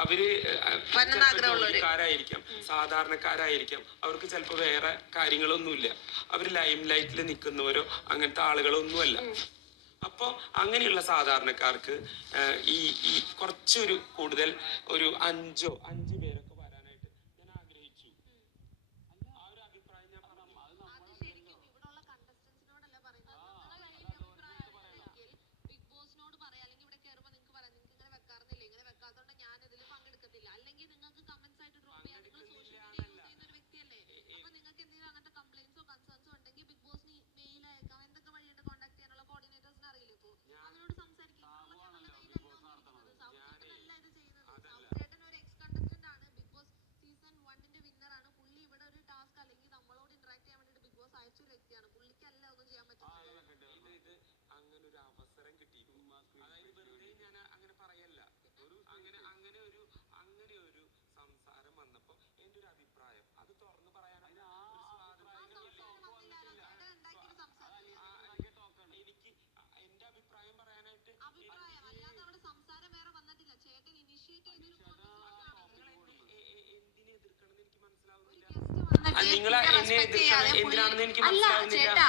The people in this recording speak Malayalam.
അവര് ജോലിക്കാരായിരിക്കാം, സാധാരണക്കാരായിരിക്കാം, അവർക്ക് ചിലപ്പോൾ വേറെ കാര്യങ്ങളൊന്നുമില്ല, അവര് ലൈം ലൈറ്റിൽ നിൽക്കുന്നവരോ അങ്ങനത്തെ ആളുകളൊന്നുമല്ല. അപ്പോൾ അങ്ങനെയുള്ള സാധാരണക്കാർക്ക് ഈ ഈ കുറച്ചൊരു കൂടുതൽ ഒരു 5 പേരൊക്കെ വരാനായിട്ട് ഞാൻ ആഗ്രഹിച്ചു. ആ ഒരു അഭിപ്രായം ഞാൻ പറഞ്ഞു. അങ്ങനെ ഒരു അവസരം കിട്ടിയിരുന്നു. അതായത് വെറുതെ ഞാൻ അങ്ങനെ പറയല്ല. അങ്ങനെ ഒരു സംസാരം വന്നപ്പോ എന്റെ ഒരു അഭിപ്രായം അത് തുറന്നു പറയാനുള്ള എനിക്ക് എന്റെ അഭിപ്രായം പറയാനായിട്ട് എന്തിനെ എതിർക്കണം എനിക്ക് മനസ്സിലാവുന്നില്ല. നിങ്ങൾ എന്നെ എതിർക്കണം എന്തിനാണെന്ന് എനിക്ക് മനസ്സിലാവുന്നില്ല.